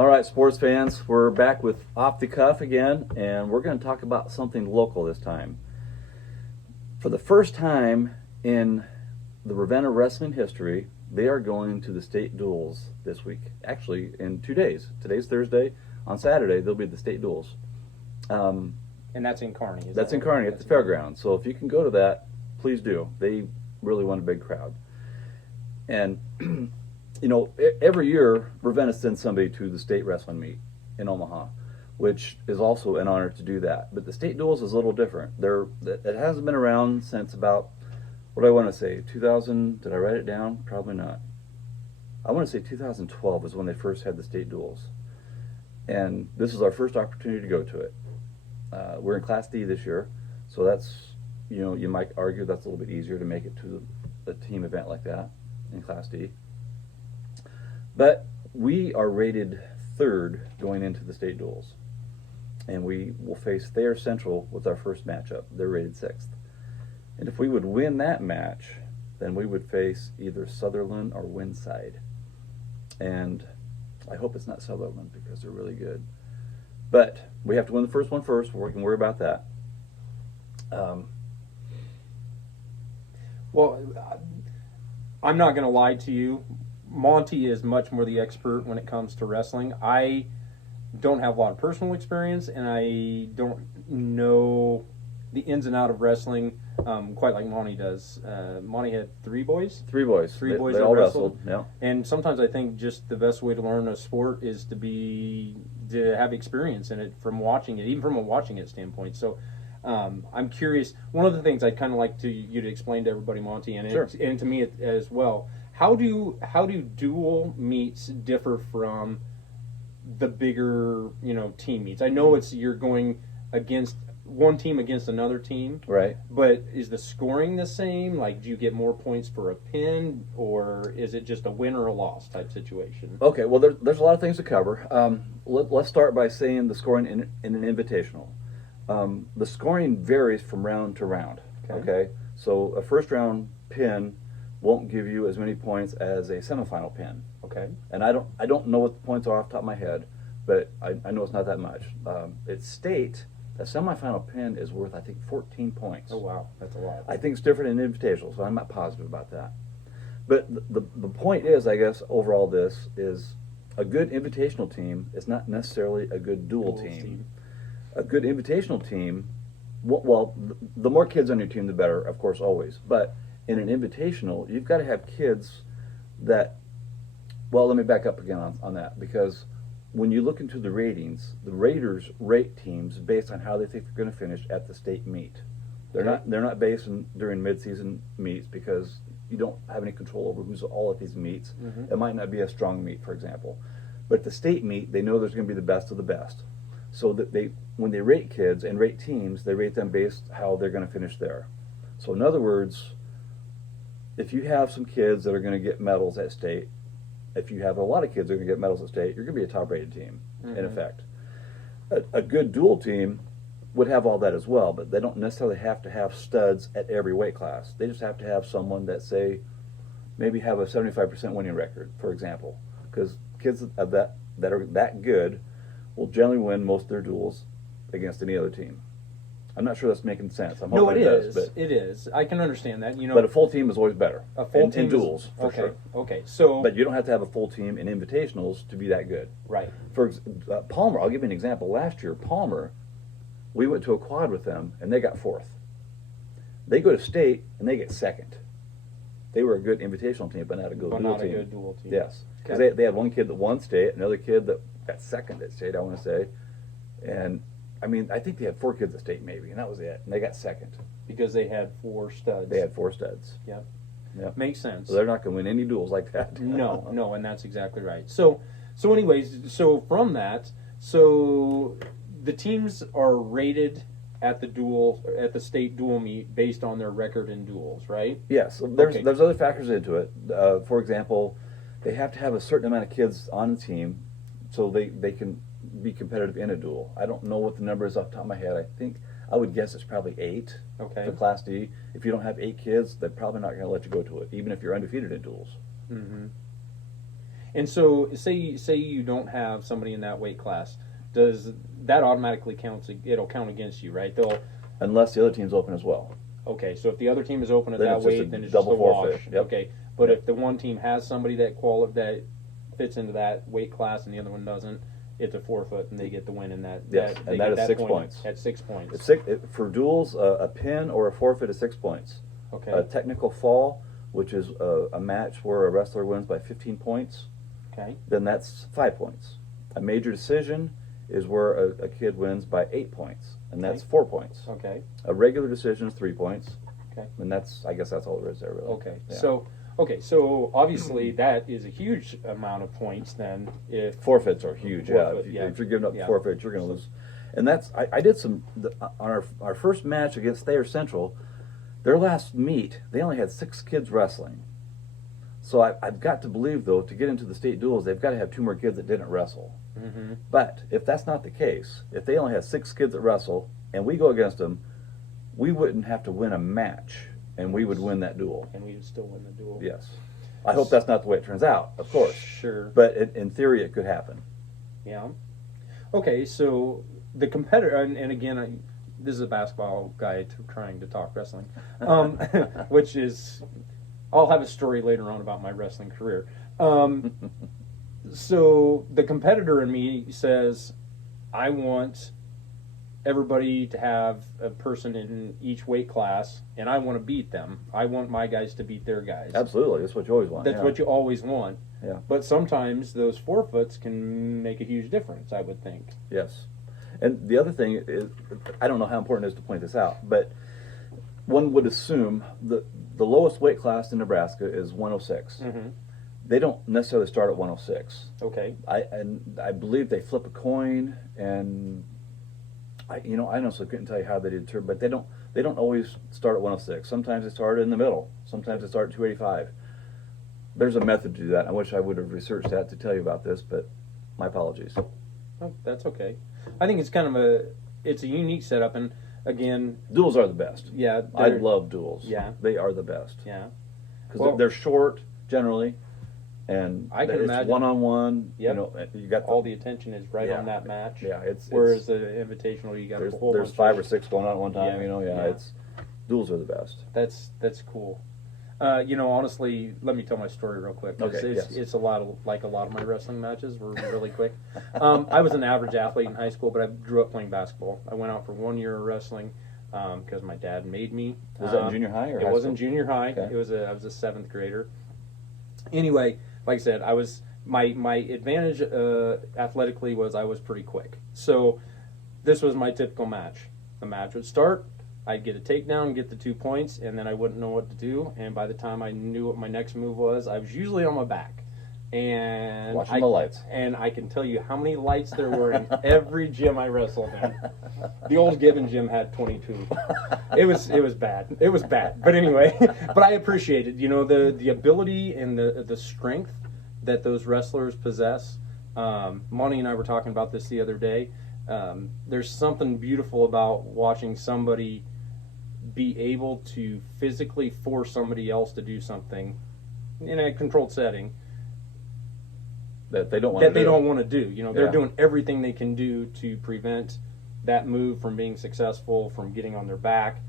All right, sports fans, we're back with Off the Cuff again, and we're going to talk about something local this time. For the first time in the Ravenna wrestling history, they are going to the state duels this week. Actually, in 2 days. Today's Thursday. On Saturday, they'll be at the state duels. And that's in Kearney. That's in Kearney at the fairgrounds. So if you can go to that, please do. They really want a big crowd. And you know, every year, Ravenna sends somebody to the state wrestling meet in Omaha, which is also an honor to do that. But the state duels is a little different. It hasn't been around since about, what do I want to say, 2000, did I write it down? Probably not. I want to say 2012 was when they first had the state duels. And this is our first opportunity to go to it. We're in Class D this year, so that's, you know, you might argue that's a little bit easier to make it to a team event like that in Class D. But we are rated 3rd going into the state duels. And we will face Thayer Central with our first matchup. They're rated 6th. And if we would win that match, then we would face either Sutherland or Windside. And I hope it's not Sutherland because they're really good. But we have to win the first one first. We can worry about that. Well, I'm not going to lie to you. Monte is much more the expert when it comes to wrestling. I don't have a lot of personal experience, and I don't know the ins and out of wrestling quite like Monte does. Monte had 3 boys? 3 boys. Three boys they that all wrestled. Yeah. And sometimes I think just the best way to learn a sport is to have experience in it from watching it, even from a watching it standpoint. So I'm curious. One of the things I'd kind of like you to explain to everybody, Monte, and, Sure. and to me as well. How do dual meets differ from the bigger, team meets? I know you're going against one team against another team, Right. but is the scoring the same? Like, do you get more points for a pin, or is it just a win or a loss type situation? Okay, well, there's a lot of things to cover. Let's start by saying the scoring in an invitational. The scoring varies from round to round. Okay? So a first round pin won't give you as many points as a semifinal pin. Okay. And I don't know what the points are off the top of my head, but I know it's not that much. At state, a semifinal pin is worth, I think, 14 points. Oh, wow. That's a lot. I think it's different in invitational, so I'm not positive about that. But the point is, I guess, overall this is a good invitational team is not necessarily a good dual team. A good invitational team, well, the more kids on your team, the better, of course, always. But in an invitational, you've got to have kids that, well, let me back up again on that, because when you look into the ratings, the raters rate teams based on how they think they're going to finish at the state meet. They're not based during midseason meets, because you don't have any control over who's all at these meets. It might not be a strong meet, for example. But at the state meet, they know there's going to be the best of the best. So that when they rate kids and rate teams, they rate them based how they're going to finish there. So in other words, if you have some kids that are going to get medals at state, if you have a lot of kids that are going to get medals at state, you're going to be a top-rated team, in effect. A good dual team would have all that as well, but they don't necessarily have to have studs at every weight class. They just have to have someone that, say, maybe have a 75% winning record, for example, because kids that are that good will generally win most of their duels against any other team. I'm not sure that's making sense. I'm hoping it does, is. It is. I can understand that. But a full team is always better. A full team in duels, for sure. Okay. So, but you don't have to have a full team in invitationals to be that good. Right. For Palmer, I'll give you an example. Last year, Palmer, we went to a quad with them, and they got 4th. They go to state, and they get 2nd. They were a good invitational team, but not a good dual team. a good dual team. Yes, because they had one kid that won state, another kid that got 2nd at state, I want to say, and I mean, I think they had 4 kids at state maybe, and that was it. And they got 2nd. Because they had 4 studs. They had 4 studs. Yep. Yep. Makes sense. So they're not going to win any duels like that. No, and that's exactly right. So anyways, from that, the teams are rated at the state dual meet based on their record in duels, right? Yes. There's other factors into it. For example, they have to have a certain amount of kids on the team so they can be competitive in a duel. I don't know what the number is off the top of my head. I would guess it's probably 8 for Class D. If you don't have 8 kids, they're probably not going to let you go to it, even if you're undefeated in duels. And so, say you don't have somebody in that weight class, does that automatically counts? It'll count against you, right? Unless the other team's open as well. Okay, so if the other team is open at Then that it's just weight, a then it's double just a wash. forfeit. Yep. Okay, but Yep. if the one team has somebody that fits into that weight class and the other one doesn't, it's a forfeit and they get the win in that. Yes, and that is 6 points. At 6 points. For duels, a pin or a forfeit is 6 points. Okay. A technical fall, which is a match where a wrestler wins by 15 points, Okay. then that's 5 points. A major decision is where a kid wins by 8 points, and that's 4 points. Okay. A regular decision is 3 points. Okay. And I guess that's all there is there, really. Okay. Yeah. So obviously that is a huge amount of points then. If Forfeits are huge, Forfeit, yeah. yeah. If you're giving up Yeah. forfeits, you're going to lose. And that's, I did some, on our first match against Thayer Central, their last meet, they only had 6 kids wrestling. So I've got to believe, though, to get into the state duels, they've got to have 2 more kids that didn't wrestle. Mm-hmm. But if that's not the case, if they only have 6 kids that wrestle, and we go against them, we wouldn't have to win a match, and we would win that duel. And we would still win the duel. Yes. I hope that's not the way it turns out, of course. Sure. But in theory, it could happen. Yeah. Okay, so the competitor, and again, this is a basketball guy trying to talk wrestling, which is, I'll have a story later on about my wrestling career. So the competitor in me says, I want everybody to have a person in each weight class, and I want to beat them. I want my guys to beat their guys. Absolutely. That's what you always want. That's yeah. what you always want. Yeah. But sometimes those forfeits can make a huge difference, I would think. Yes. And the other thing is, I don't know how important it is to point this out, but one would assume the lowest weight class in Nebraska is 106. Mm-hmm. They don't necessarily start at 106. Okay. I believe they flip a coin, and I honestly couldn't tell you how they did, but they don't always start at 106. Sometimes they start in the middle. Sometimes they start at 285. There's a method to do that. I wish I would have researched that to tell you about this, but my apologies. Oh, that's okay. I think it's kind of a unique setup, and again, Duels are the best. yeah, I love duels. Yeah. They are the best. yeah, Because Well- they're short generally, and I can it's imagine. one-on-one. Yep. You got all the attention is right Yeah. on that match. yeah. Whereas the invitational, you got a whole there's bunch 5 of- or 6 going on at one time. Yeah, Yeah. yeah. It's duels are the best. That's cool. Honestly, let me tell my story real quick. 'Cause Okay, yes. It's a lot of my wrestling matches were really quick. I was an average athlete in high school, but I grew up playing basketball. I went out for 1 year of wrestling because my dad made me. Was that in junior high or It high was in school? junior high. Okay. I was a 7th grader. Anyway, like I said, I was my advantage athletically was I was pretty quick. So this was my typical match. The match would start. I'd get a takedown, get the 2 points, and then I wouldn't know what to do. And by the time I knew what my next move was, I was usually on my back. And Watching the lights. And I can tell you how many lights there were in every gym I wrestled in. The old Gibbon gym had 22. It was bad. It was bad. But anyway, but I appreciated, the ability and the strength that those wrestlers possess. Monte and I were talking about this the other day. There's something beautiful about watching somebody be able to physically force somebody else to do something in a controlled setting That they don't want that to they do. don't want to do. They're Yeah. doing everything they can do to prevent that move from being successful, from getting on their back,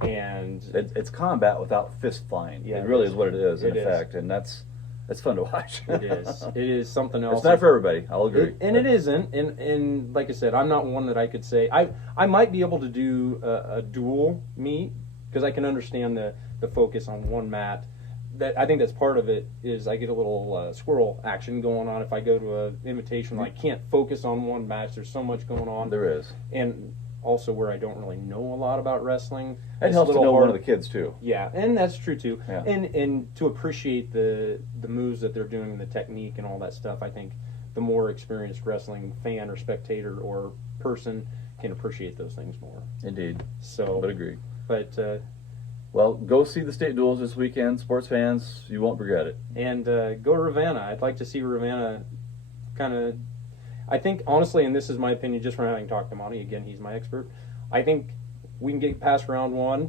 and It's combat without fist flying. Yeah, it really it is what it is in It is. effect, and it's fun to watch. it is. It is something else. It's not for everybody. I'll agree. It isn't, and like I said, I'm not one that I could say I might be able to do a dual meet because I can understand the focus on one mat. That I think that's part of it is I get a little squirrel action going on if I go to an invitation. I can't focus on one match. There's so much going on. There is. And also where I don't really know a lot about wrestling. It it's helps a to little know one hard- of the kids too. Yeah, and that's true too. Yeah. And to appreciate the moves that they're doing and the technique and all that stuff, I think the more experienced wrestling fan or spectator or person can appreciate those things more. Indeed. So, But agree. but Well, go see the state duels this weekend, sports fans. You won't regret it. and go to Ravenna. I'd like to see Ravenna kind of. I think honestly, and this is my opinion, just from having talked to Monte. Again, he's my expert. I think we can get past round 1.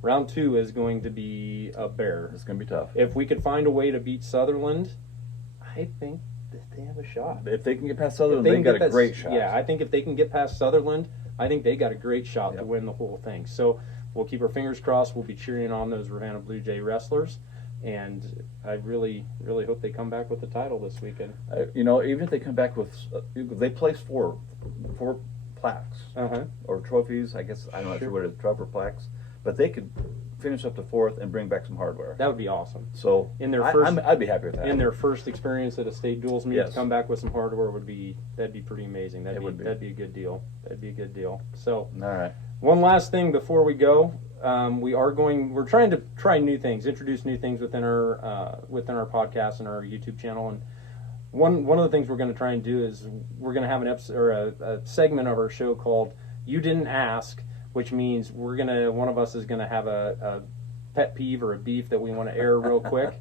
Round 2 is going to be a bear. It's going to be tough. If we could find a way to beat Sutherland, I think that they have a shot. If they can get past Sutherland, they got a great shot. Yeah, I think if they can get past Sutherland, I think they got a great shot to win the whole thing. So we'll keep our fingers crossed. We'll be cheering on those Ravenna Blue Jay wrestlers, and I really, really hope they come back with the title this weekend. Even if they come back with, they placed four plaques or trophies. I guess I'm not sure what it is, trophy or plaques, but they could finish up to fourth and bring back some hardware. That would be awesome. So in their first, I'd be happy with that. In their first experience at a state duals meet, to come back with some hardware that'd be pretty amazing. That'd be a good deal. That'd be a good deal. So all right. One last thing before we go, we're trying to try new things, introduce new things within our podcast and our YouTube channel. And one of the things we're going to try and do is we're going to have an episode or a segment of our show called "You Didn't Ask," which means one of us is gonna have a pet peeve or a beef that we want to air real quick.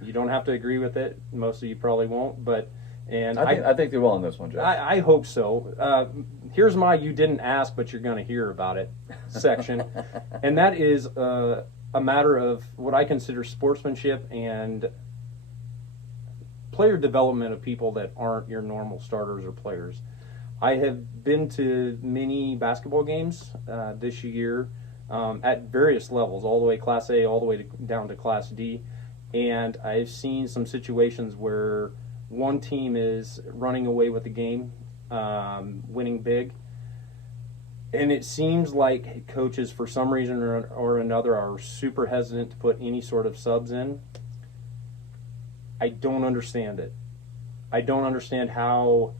You don't have to agree with it. Most of you probably won't, but I think they will on this one, Jeff. I hope so. Here's my "you didn't ask, but you're going to hear about it" section, and that is a matter of what I consider sportsmanship and player development of people that aren't your normal starters or players. I have been to many basketball games this year at various levels, all the way Class A, all the way down to Class D, and I've seen some situations where one team is running away with the game, winning big, and it seems like coaches, for some reason or another, are super hesitant to put any sort of subs in. I don't understand it. I don't understand how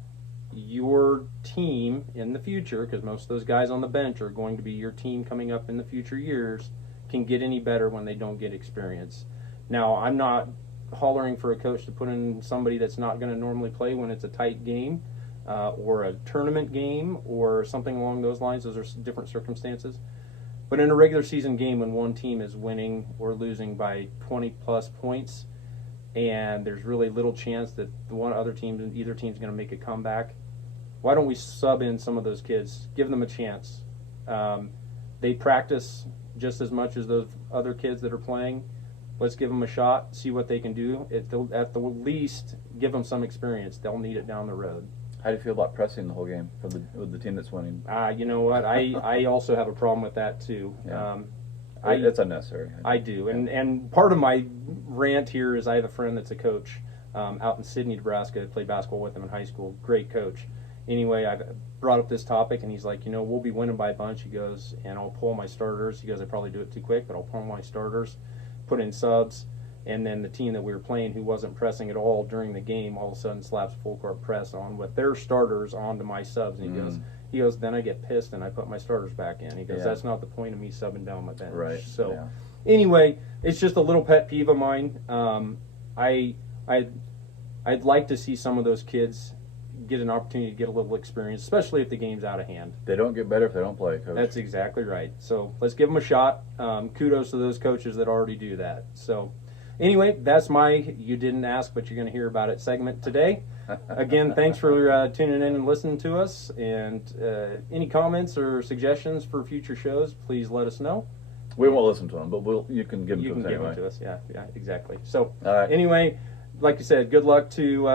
your team in the future, because most of those guys on the bench are going to be your team coming up in the future years, can get any better when they don't get experience. Now, I'm not hollering for a coach to put in somebody that's not going to normally play when it's a tight game or a tournament game or something along those lines. Those are different circumstances. But in a regular season game, when one team is winning or losing by 20 plus points, and there's really little chance that either team's going to make a comeback, why don't we sub in some of those kids, give them a chance? They practice just as much as those other kids that are playing. Let's give them a shot, see what they can do. At the least, give them some experience. They'll need it down the road. How do you feel about pressing the whole game with the team that's winning? You know what? I also have a problem with that too. Yeah. It's unnecessary. I do, and part of my rant here is I have a friend that's a coach out in Sydney, Nebraska. I played basketball with him in high school. Great coach. Anyway, I brought up this topic, and he's like, we'll be winning by a bunch. He goes, and I'll pull my starters. He goes, I probably do it too quick, but I'll pull my starters, put in subs, and then the team that we were playing who wasn't pressing at all during the game all of a sudden slaps full court press on with their starters onto my subs. And he goes, then I get pissed and I put my starters back in. He goes, that's not the point of me subbing down my bench. Right. So anyway, it's just a little pet peeve of mine. I'd like to see some of those kids get an opportunity to get a little experience, especially if the game's out of hand. They don't get better if they don't play, Coach. That's exactly right. So let's give them a shot. Kudos to those coaches that already do that. So anyway, that's my "you didn't ask, but you're going to hear about it" segment today. Again, thanks for tuning in and listening to us. And any comments or suggestions for future shows, please let us know. We won't listen to them, but you can give them to us anyway. You can give them to us, yeah, exactly. So anyway, like you said, good luck to